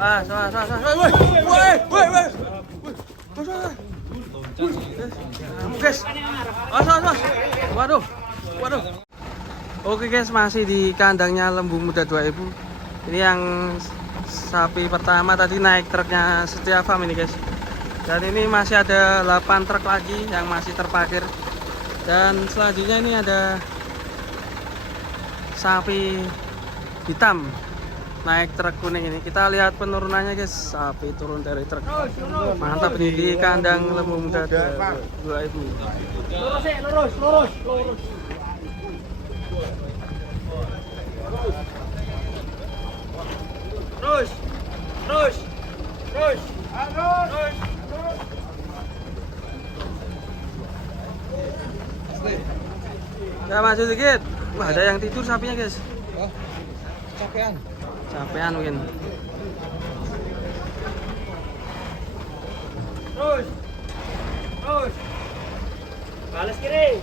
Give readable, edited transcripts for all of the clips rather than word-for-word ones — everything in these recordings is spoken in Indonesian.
Wah, woi, woi. Guys. Waduh. Oke guys, masih di kandangnya Lembu Muda 2000. Ini yang sapi pertama tadi naik truknya Setia Farm ini guys. Dan ini masih ada 8 truk lagi yang masih terparkir. Dan selanjutnya ini ada sapi hitam naik truk kuning ini. Kita lihat penurunannya guys. Sapi turun dari truk. Mantap ini di kandang Lembu Muda 2000. Lurus. Terus. Ya maju sedikit. Wah, ada yang tidur sapinya guys. Oh, Capean mungkin. Terus. Balas kiri,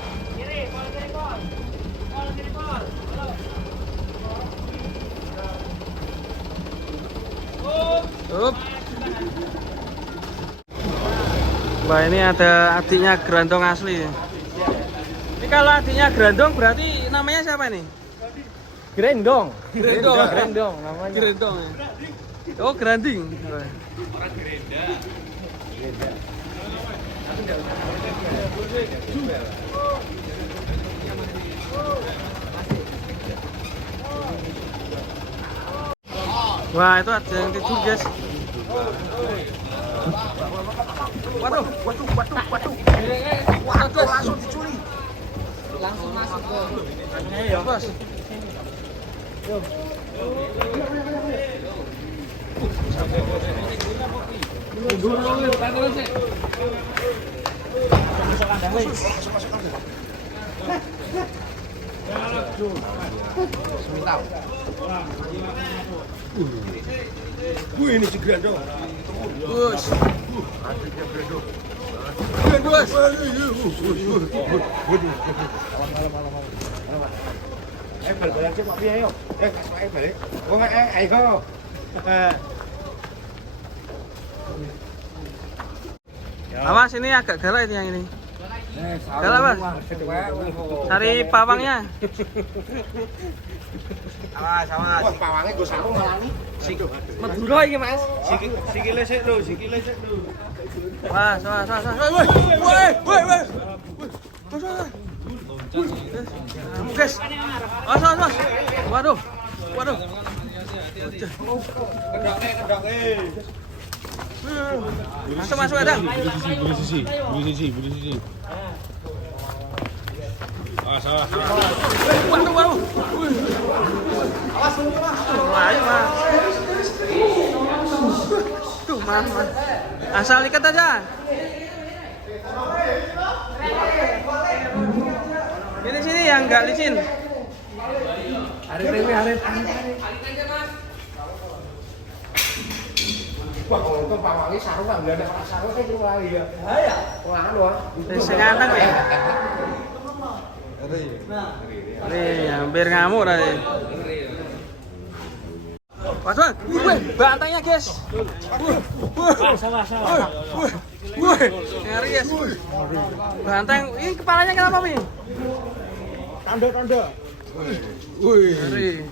kol. Up. Wah, ini ada adiknya Grandong asli. Ini kalau adiknya Grandong berarti namanya siapa nih? Grendong namanya. Grandong ya. Oh, Granding. Orang gerenda. Wah, itu ada yang tidur guys. Waduh. Langsung dicuri. langsung masuk ke Ya, Bos. Wih, ini si Grendong. Bos. Adiknya Grendong. Bos. Balik cek Pak Piye yo. Balik. Oh, kok. Awas, ini agak galak itu yang ini. Galak, Mas. Cari pawangnya. Awas. Wah, pawangnya gue sarung malah nih. Madura iki, Mas. Sikile sik lho. Mas. Woi. Guys. Mas. Waduh. Masuk ada. Beli sisi. Awas. Waduh. Awas dulu, Mas. Ayo, Mas. Tuh, Mas. Asal ikat aja. Ini sini yang enggak licin. Arit. Wah, kalau itu pawangnya sarung nggak ada sarung saya cuma lagi ya. Ya. Wah, anu. Sing anteng ya. Nih, hampir ngamuk tadi. Waduh, bantainya guys. Ngeri guys. Banteng, ini kepalanya kenapa nih? Tanda. Wih, ngeri.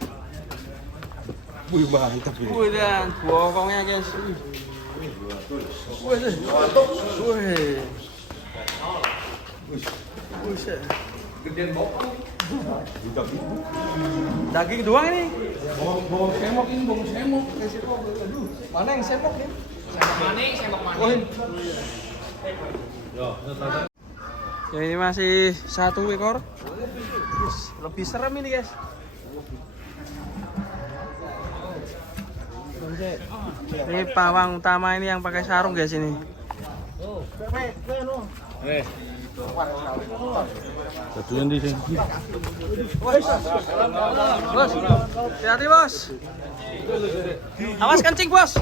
Wih, mantap ini. Wih, dan bokongnya guys. Wih. Gedean bokong. Daging doang ini. Bawang semok ini, kasih kok. Aduh, mana yang semok nih? Semok mana? Ya, ini masih 1 ekor. Lebih serem ini guys. Ini pawang utama ini yang pakai sarung guys ini. Satunya di sini. Bos, hati-hati bos. Awas kencing bos.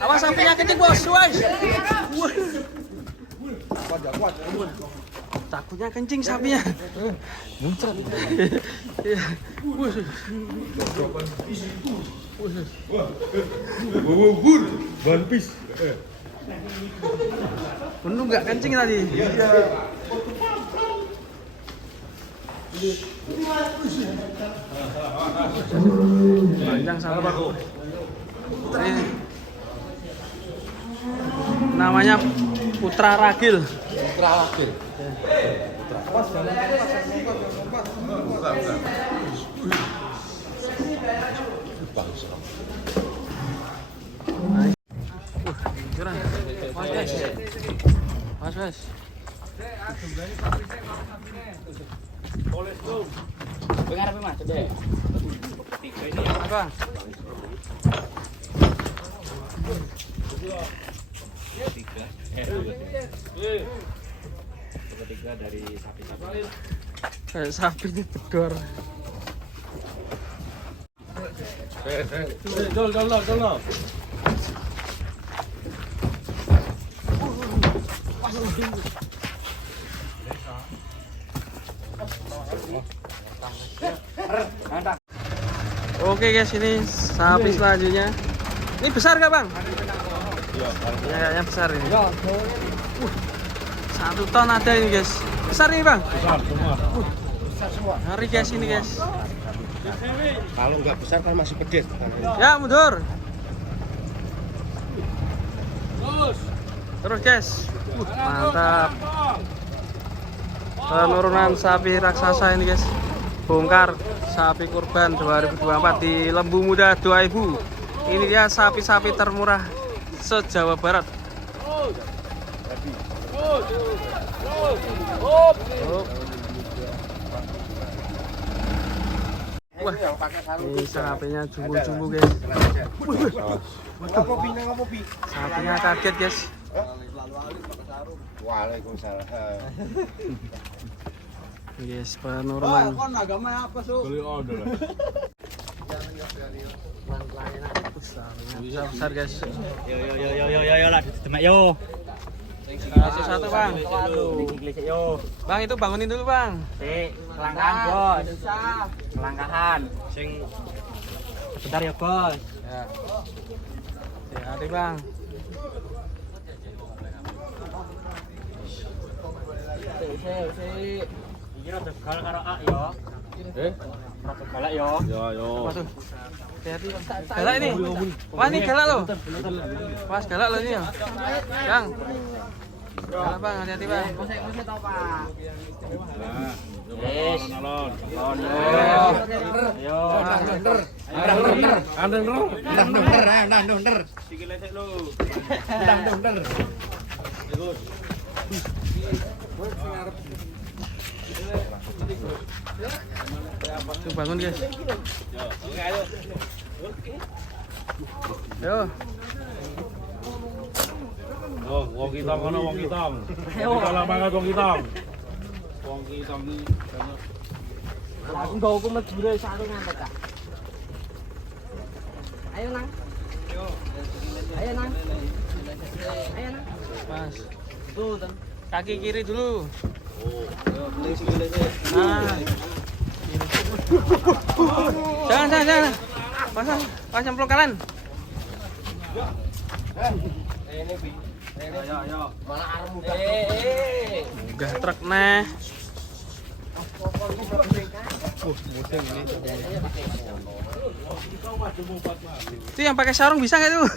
Awas sampingnya kencing bos. Takutnya kencing sapinya. Muncrat. Bubur, One Piece. Penuh nggak kencing tadi? Iya. Panjang sampai. Ini namanya Putra Ragil. Putra Wakil. Pas jalan pas. Buka. Bangsa. Curang. Mas. Dengar apa mas? Coba. Tiga ini. Apa? Tiga. Tiga dari sapi-sapi. Kayak sapi ini bedor. Dol. Oke guys, ini sapi selanjutnya. Ini besar gak bang? Iya, Ya, kayaknya besar ini. 1 ton ada ini guys. Besar nih bang. besar semua. Ngeri guys ini guys. Kalau nggak besar kan masih pedes. Ya mundur. Terus guys. Mantap. Penurunan sapi raksasa ini guys. Bongkar sapi kurban 2024 di Lembu Muda 2000. Ini dia sapi-sapi termurah se-Jawa Barat. Wah, ini sapinya jumbo-jumbo guys. Sapinya kaget guys. Waalaikumsalam. Guys, penurunan. Beli order. Bisa besar guys. Yo lah demek yo. Satu bang. Yo. Bang itu bangunin dulu bang. Kelangkaan bos. Kelangkaan. Sing sebentar ya bos. Ya. Hati bang. Iki rada gal karo A yo. Rada galak yo. Waduh. Hati-hati. Galak ini. Wah ini galak loh. Mas galak loh ini ya. Bang. Galak bang, hati-hati bang. Musik tau Pak. Wis. Yo. Under. Sikile sik lho. Under. Tuh bangun guys. Yo. Oh, wong kitong kono wong kitong. Kalau mangan wong kitong. Wong kitong iki. Aku nggo hukum medure satu ngantek Kak. Ayo nang. Ayo nang. Mas. Tuh, Tan. Kaki kiri dulu. Nah. Jangan. Pasang peluk kanan. Ayo. Malah arep muda. Enggak truk neh. Musim ini. Itu yang pakai sarung bisa nggak tuh?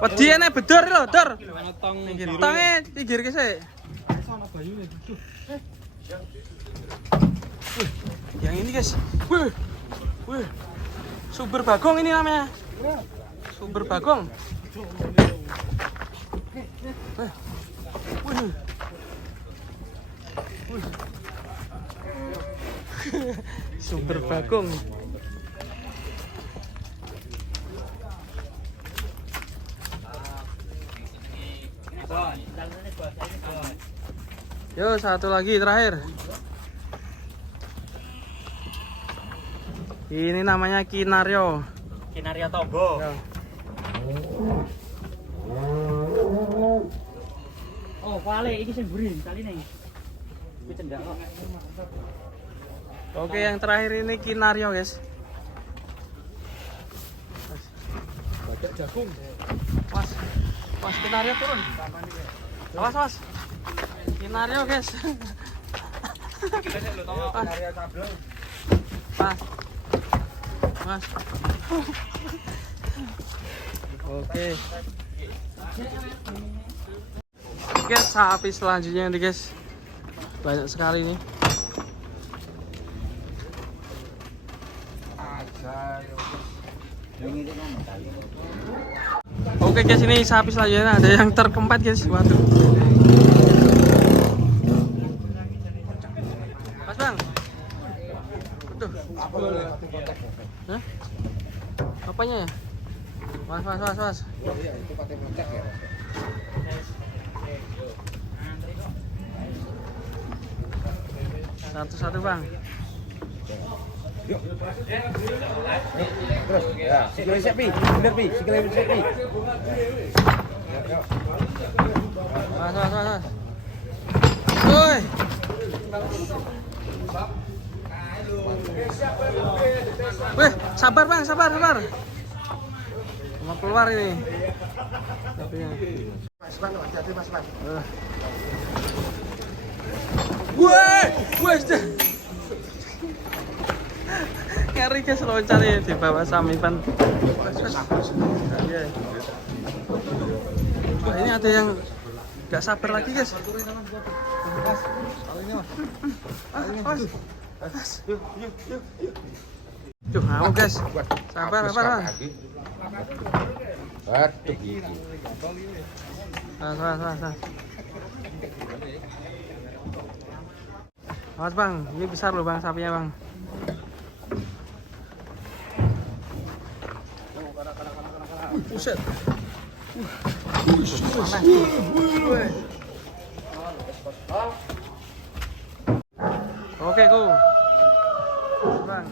Wedi ene bedor lho, Dor. Tange pinggir ke sik. Yang ini guys. Wih. Sumber Bagong ini namanya. Sumber Bagong. Wih. Sumber Bagong. Yo, satu lagi terakhir. Ini namanya Kinario. Kinario Togo. Ya. Oh, vale iki sing burin kali nih. Iki cendak kok. Oke, yang terakhir ini Kinario, guys. Badak jagung. Mas, Mas Kinario turun. Awas, Mas. Kinario, guys. Mas. Mas. Oke. Guys, sapi selanjutnya nih, guys. Banyak sekali nih. Oke guys, ini sapi selanjutnya ada yang terkempat guys. Waduh. Mas Bang. Waduh. Hah? Apanya ya? Mas. Itu pakai kocak ya. Satu-satu Bang. Yuk. Terus. Ya, sikile siap pi. Bener pi, sikile siap pi. Mas. Woi. Weh, sabar Bang, sabar. Mau keluar ini. Mas Bang, hati-hati Mas Bang. Woi, ngeri guys, loncat ya di bawah samipan. Iya. Wah, ini ada yang nggak sabar lagi guys. Yuk. Tuh, mau guys. Sabar. Aduh gitu. Mas. Awas Bang, ini besar loh Bang sapinya Bang. Buset. Oke, go. Bang.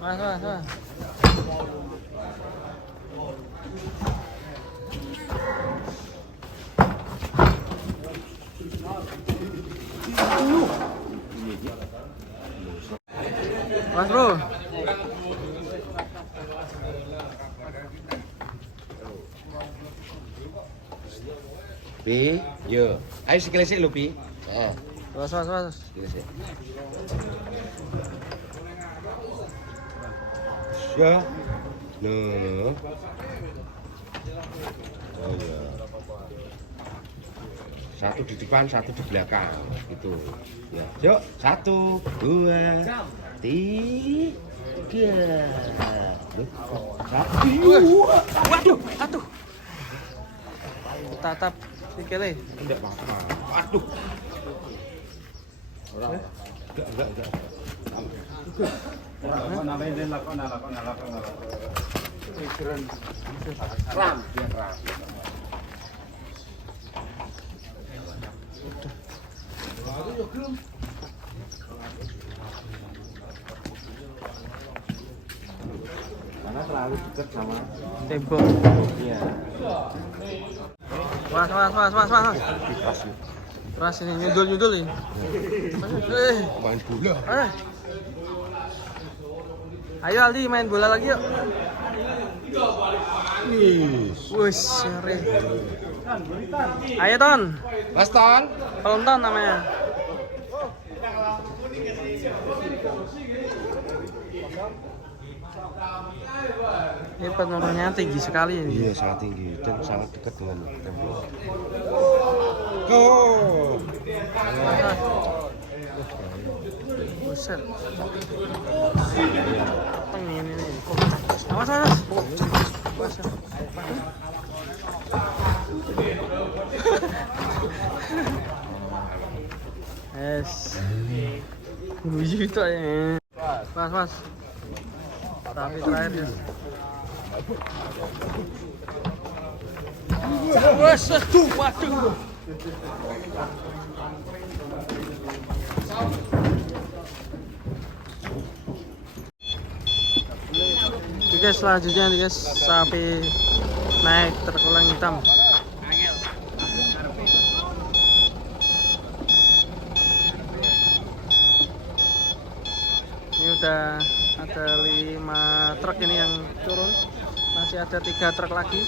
Mas. Mas Bro. Pi, yo. Ayo sikile sik lho Pi. Mas. Sikile sik. Ya. No. Oh ya. Satu di depan, satu di belakang, gitu. Ya. Yuk, 1, 2, 3. Waduh. Tatap sikile. Enggak apa-apa. Aduh. Enggak. Ram. Karena terlalu dekat sama Tembok. iya. Mas. Keras ini nyundul ini. Main bola. Ayo Aldi main bola lagi yuk. Wih, ngeri. Ayo Ton. Mas Ton. Pelonton namanya. Ini penurunannya tinggi sekali ini. Iya, sangat tinggi dan sangat dekat dengan tembok. Go. Buset. Ini. Awas. Buset. Yes. Lucu itu aja. Mas. Tapi terakhir ya. Waduh. Oke guys, selanjutnya nih guys, sapi naik terkulang hitam. udah ada 5 truk ini yang turun. Masih ada 3 truk lagi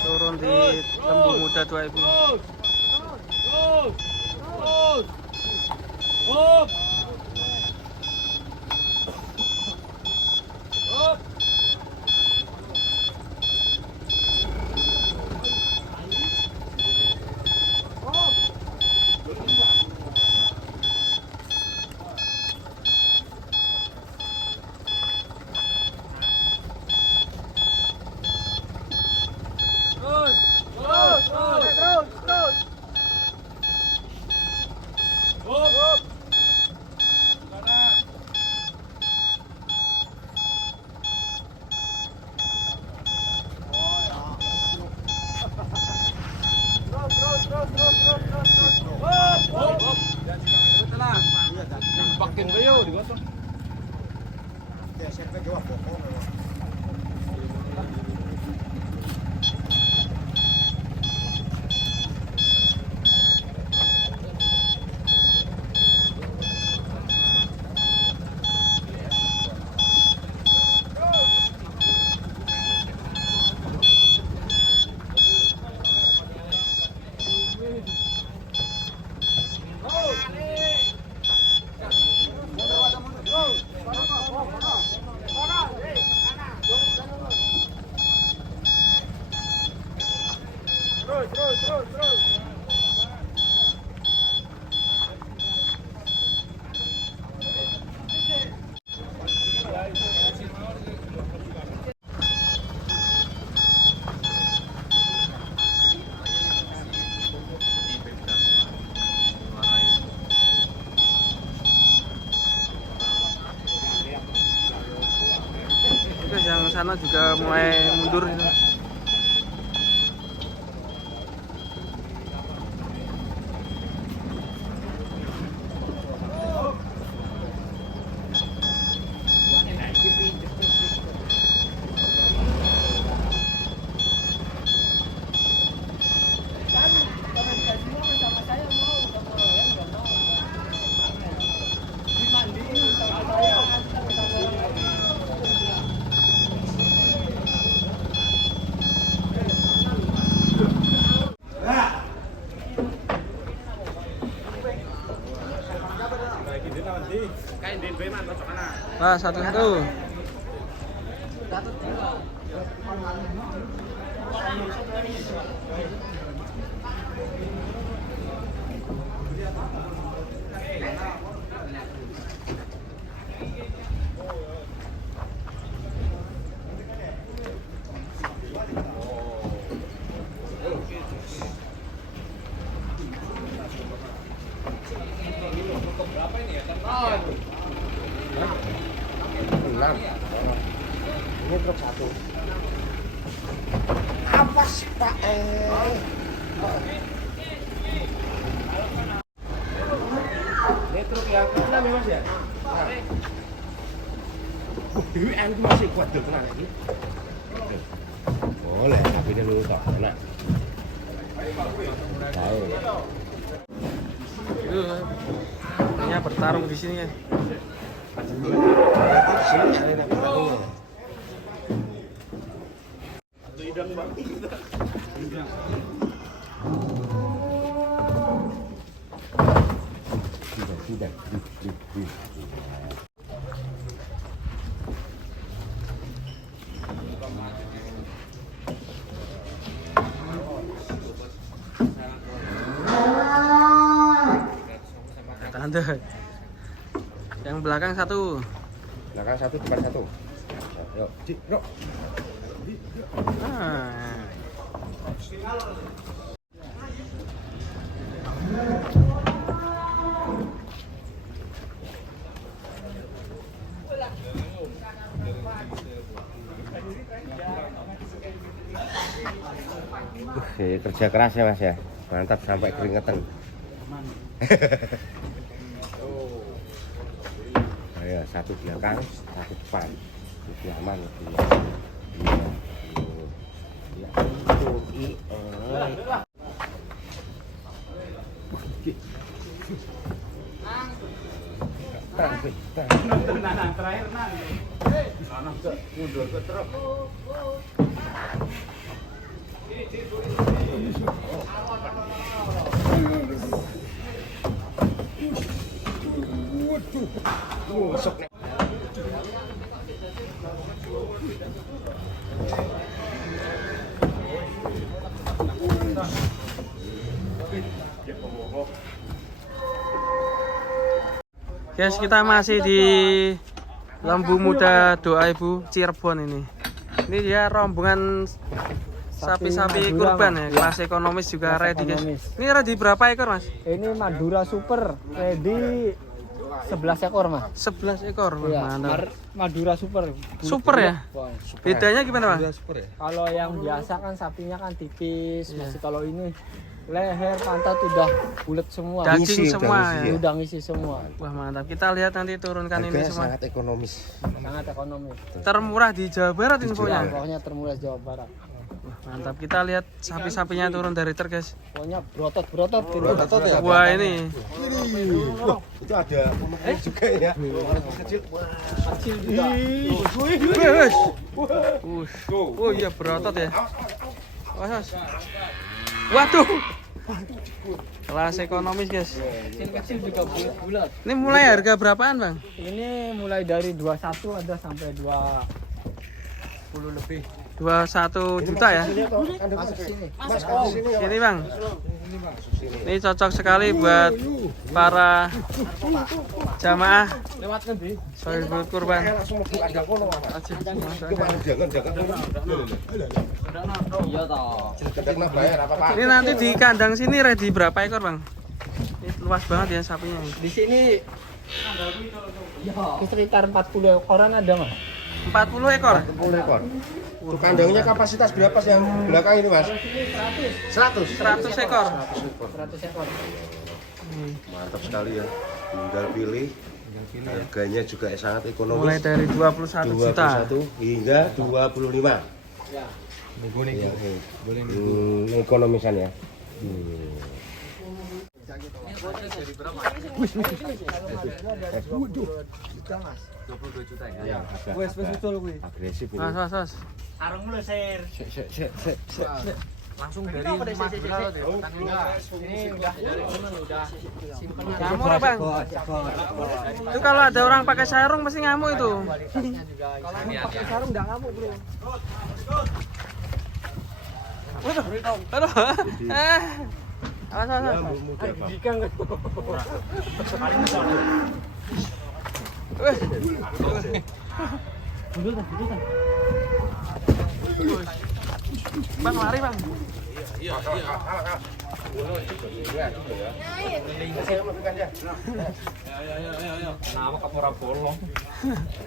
turun di Lembu Muda 2 ini. Pakin kayo, di ba to? Terus. Terus yang sana juga mulai mundur gitu. Nah, satu-satu. Ini truk 1. Apa sih Pak? Ini truk yang ke-6 ya Mas ya? BBM itu masih kuat tuh tenang lagi. Boleh, tapi dia dulu tak enak. Ini bertarung di sini ya. Sudah. Tante. Yang belakang satu. Belakang 1, depan 1. Yuk, Cik, bro. Nah. Kerja keras ya Mas ya. Mantap sampai keringetan. Ayo, 1 belakang, 1 depan. Lebih aman lebih. Iya. Guys, kita masih di Lembu Muda Doa Ibu Cirebon ini. Ini dia rombongan sapi-sapi kurban ya, kelas ekonomis juga ready guys. Ini ready berapa ekor mas? Ini Madura Super, ready 11 ekor mas. 11 ekor, Iya, mantap. Madura Super. Super ya? Bedanya gimana mas? Kalau yang biasa kan sapinya kan tipis, Iya. masih kalau ini leher, pantat udah bulat semua. Daging semua ya? Udah ngisi semua. Wah mantap, kita lihat nanti turunkan ini semua. sangat ekonomis. Sangat ekonomis. Termurah di Jawa Barat infonya. Pokoknya termurah Jawa Barat. Wah, mantap, kita lihat sapi-sapinya turun dari truk guys. Pokoknya berotot. ya? Wah ini Wah, itu ada pemakai juga ya. Kecil. Kecil juga. Oh iya berotot ya. Wah, Mas. Waduh. Kelas ekonomis guys. Kecil juga bulat. Ini mulai harga berapaan bang? Ini mulai dari 21 ada sampai 20 lebih. 21 juta ya. Masuk sini. Sini bang. Ini cocok sekali buat para jamaah Lewat nanti. sohibul kurban. Langsung mau ada kono. Jangan. Iya toh. Jangan bayar apa-apa. Ini nanti di kandang sini ready berapa ekor bang? Ini luas banget ya sapinya. Di sini sekitar 40 ekoran ada mas. 40 ekor. 10 ekor. Untuk kandangnya kapasitas berapa sih yang belakang ini mas? 100. 100 ekor. 100 ekor. Mantap sekali ya. Tinggal pilih. Harganya juga sangat ekonomis. Mulai dari 21 juta. 21 hingga 25. Ya. Iya, ekonomisan ya. Wes betul kuwi. Agresif ini. Mas. Arung lu sir. Langsung dari Ini udah simpen. Ngamuk ya bang? Itu kalau ada orang pakai sarung pasti ngamuk itu. Kalau pakai sarung enggak ngamuk, Bro. Aduh. Awas. Digang kan. Bang lari bang. Nama kapura bolong.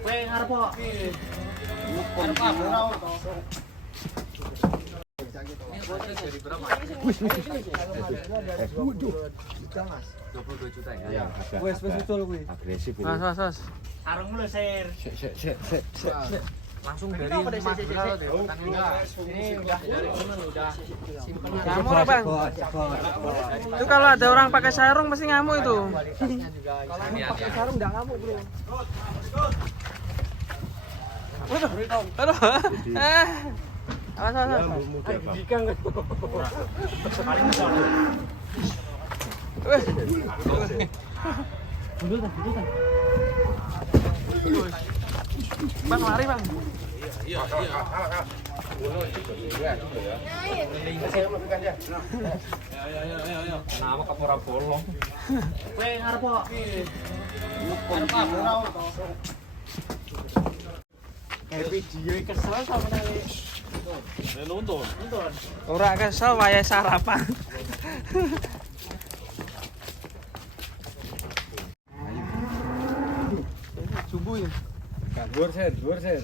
Kowe ngarep kok. Ngarep apa? Wes betul kuwi. Agresif ini. Mas. Sarung lu sir. Langsung dari Ini udah simpen. Ngamuk ya bang? Itu kalau ada orang pakai sarung pasti ngamuk itu. Kalau pakai sarung enggak ngamuk, Bro. Aduh. Awas. Digang kan. Bang lari bang. Nama kapura bolong. Kowe ngarep kok. Ngarep apa? Video kesel sama nang. Nonton. Ora kesel wayahe sarapan. Subuh ya. Dhuwur sen.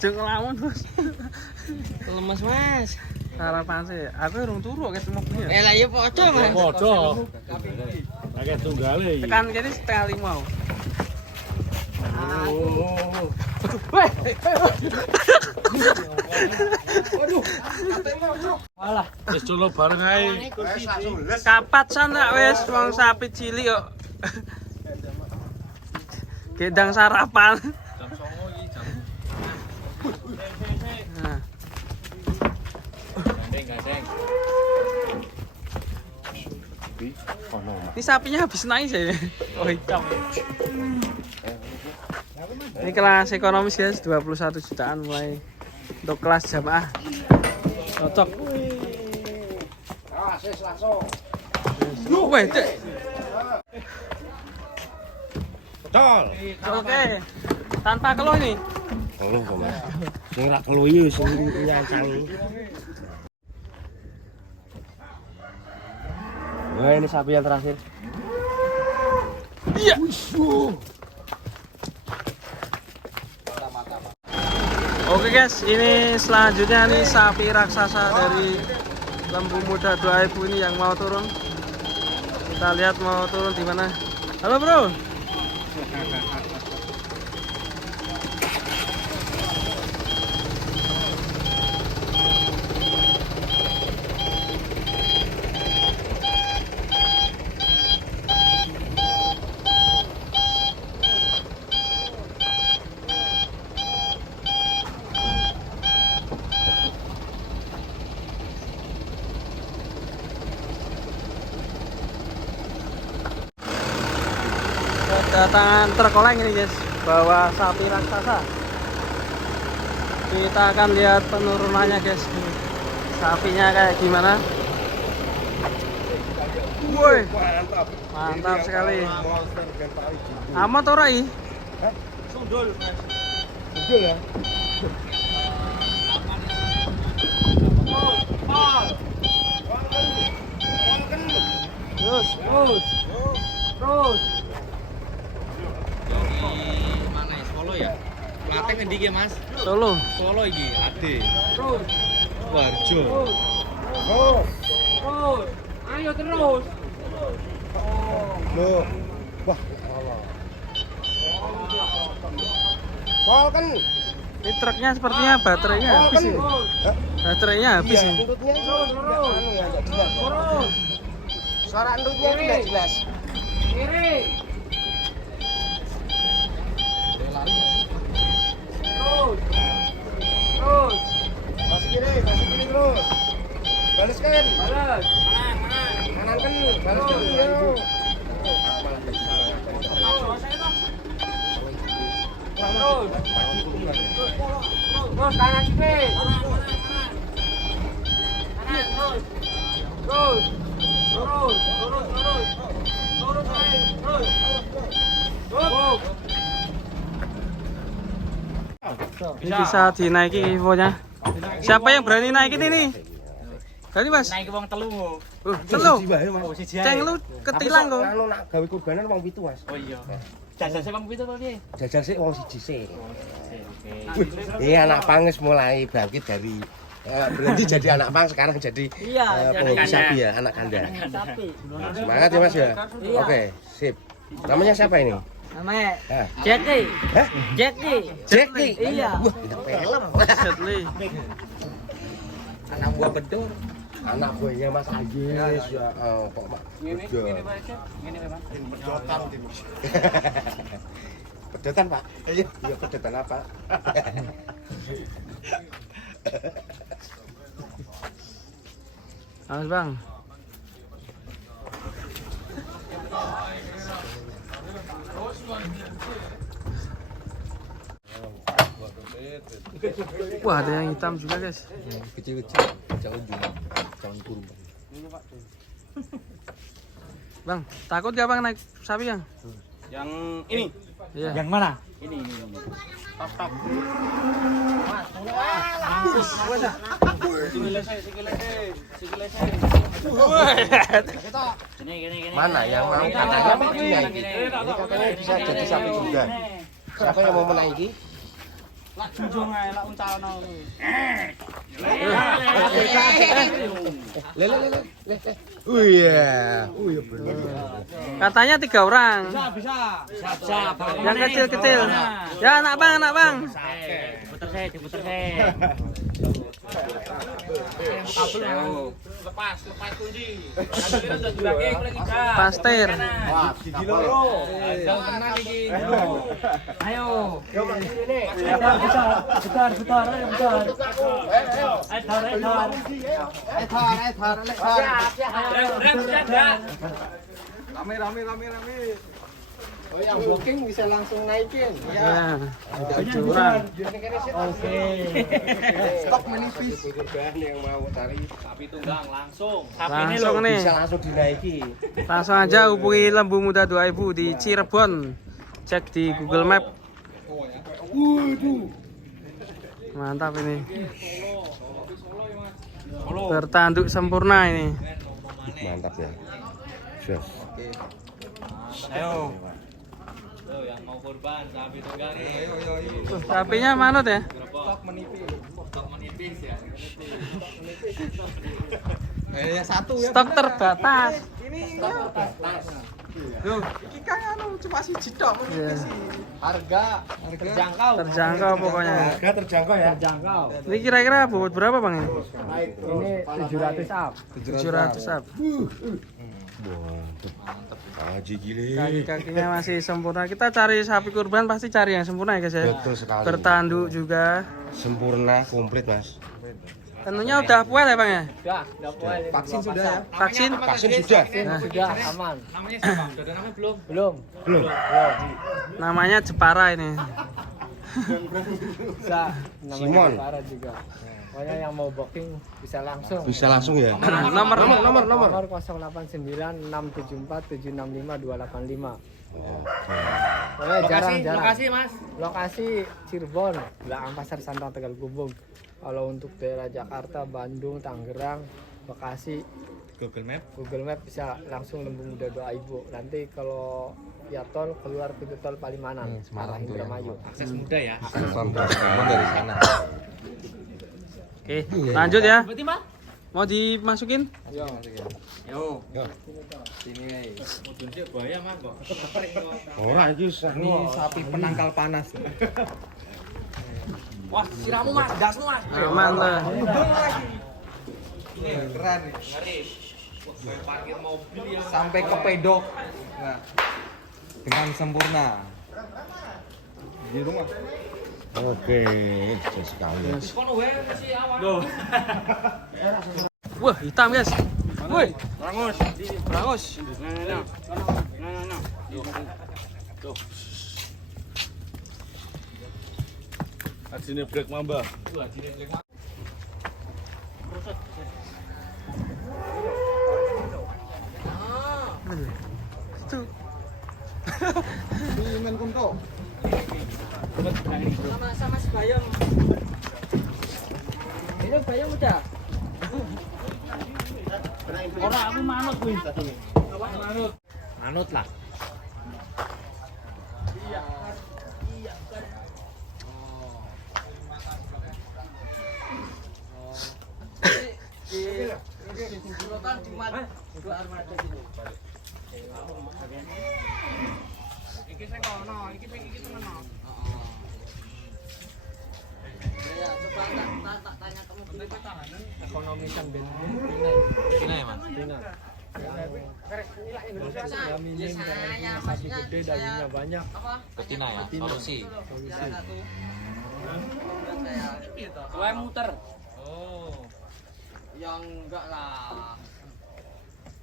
Jeng lamun Bos. Lemes Mas. Sarapan sih. Aku urung turu guys mobilnya. Lah ya padha, Mas. Padha. Akeh tunggale iki. Tekan kene setengah 5. Wis dulu bareng ae. Kapat sana wis wong sapi cilik kok Gendang sarapan. Nah. Ini sapinya habis naik saya. Oh hitam. Ini kelas ekonomis guys, 21 jutaan mulai untuk kelas jamaah. Cocok. Weh, Cek. Betul. Oke. Tanpa keluh ini. Keluh kok Mas. Sing ra keluh iki sing nyancang. Wah, ini sapi yang terakhir. Iya. Oke guys, ini selanjutnya nih sapi raksasa dari Lembu Muda 2000 ini yang mau turun. Kita lihat mau turun di mana. Halo bro. Kedatangan terkoleng ini guys, bawa sapi raksasa. Kita akan lihat penurunannya guys. Sapinya kayak gimana? Woi, mantap sekali. Amat ora i? Sundul ya. Terus. Mana ya? Solo ya? Klaten ngendi iki, Mas? Solo. Solo iki, Ade. Terus. Warjo. Terus. Ayo terus. Loh. Wah. Soal kan Ini truknya sepertinya baterainya habis ini. Baterainya habis ini. endutnya enggak jelas. Suara endutnya itu enggak jelas. Kiri. Terus. Masih kiri terus. Balas kan? Balas. Kanan kan, balas dulu ya. Terus kanan dikit. Kanan terus. Terus. Ini bisa dinaiki infonya. Siapa yang berani naikin ini? Berani mas? Naik ke wong telu. Telu. Oh, siji ae. Ceng lu ketilang kok. Anu nak gawe kurbanan wong 7, Mas. Oh iya. Jajan sing wong pitu to piye? Jajal sik wong siji sik. Oke. Iya, anak pang wis mulai bangkit dari berhenti jadi anak pang, sekarang jadi penghobi sapi ya, anak kandang. Semangat ya Mas ya. Oke, sip. Namanya siapa ini? Namanya Hah? Jackie. Hah? Jackie. Jackie. Iya. Wah, bintang film. Setli. Anak buah bedor. Anak buahnya Mas Agis ya. Kok Mak. Ngene Bedo. Mas. Pedotan. Pedotan, Pak. Iya, pedotan apa? Mas bang. Wah ada yang hitam juga guys. Kecil-kecil, jangan ujung, jangan turun. Bang, takut gak bang naik sapi yang? Yang ini. Iya. Yang mana? Ini. Top. Gini. Mana yang mau katanya menaiki? Ini katanya bisa jadi sapi juga. Siapa yang mau menaiki? Lak junjung ae, lak uncalno kuwi. Le. Oh iya bener. Katanya 3 orang. Bisa. Yang kecil-kecil. Ya anak bang. Diputer saya. Lepas kunci. Nanti kita udah dibagi oleh kita. Pastir. Wah, gigi loro. Tenang iki. Ayo. Bentar, ayo bentar. Rame. Oh, yang booking bisa langsung naikin. Ya, curang. Oke. Stok menipis. Kurban yang mau cari Sapi tunggang langsung. Langsung nih. bisa langsung dinaiki. Langsung aja hubungi Lembu Muda 2000 di Cirebon. Cek di Google Map. Mantap ini. Bertanduk sempurna ini. Mantap ya. Chef. Ayo. Tuh yang mau kurban sapi tunggang nih. Sapinya manut ya. Stok menipis ya. Yang satu ya. Stok terbatas. Ini Loh, iki kan anu cuma siji tok Iya. harga Terjangkau. Terjangkau pokoknya. Harga terjangkau ya. Terjangkau. Ini kira-kira bobot berapa bang ini? Ini 700 up. 700 up. Haji gile. Kaki-kakinya masih sempurna. Kita cari sapi kurban pasti cari yang sempurna ya guys ya. Betul sekali. Bertanduk juga. Sempurna, komplit mas. Tentunya udah puas ya bang ya? Udah puas. vaksin sudah ya. Vaksin? Vaksin sudah. Nah, Sudah aman. Namanya siapa? Udah ada namanya belum? Belum. namanya Jepara ini. Bisa. Simon. Parah juga. Pokoknya yang mau booking bisa langsung. Bisa langsung ya. Nomor. Nomor 089 674 765 285. Pokoknya jarang-jarang. Lokasi Mas? Lokasi Cirebon, belakang Pasar Santang Tegal Gubeng. Kalau untuk daerah Jakarta, Bandung, Tangerang, Bekasi, Google Map bisa langsung Lembu Muda 2000. Nanti kalau ya tol keluar pintu tol Palimanan, arah Indramayu. Akses mudah ya. Dari sana. Oke, lanjut ya. Mau dimasukin? Yo. Ora iki Ini sapi penangkal panas. Wah, siramu Mas, gasmu Mas. Aman lah. Udung lagi. Ini keren nih. Ngeri. Wah, parkir mobil yang Sampai ke pedok. Nah, dengan sempurna. Di rumah. Oke, sekali. kono wae masih awan. Wah, hitam guys. Woi, Rangus. Rangus. Nah. Tuh. Ajine brek mamba. Tuh, ajine blek. Tuh. Ini men kunto. Sama si Bayam. Ini Bayam udah. Orang aku manut kuwi. Manut lah. Iki sing kono, iki temen. Ya, coba tak tanya kamu dulu tahanan ekonomi sang Cina ya, Mas? Cina. Ya minim karena sapi gede dagingnya banyak. Betina ya, solusi. Gue muter. Oh. Yang enggak lah.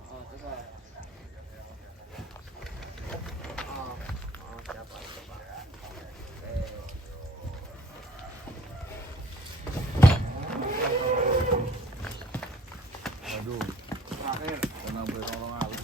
Oh, coba. Aduh. Terakhir, kenapa orang halus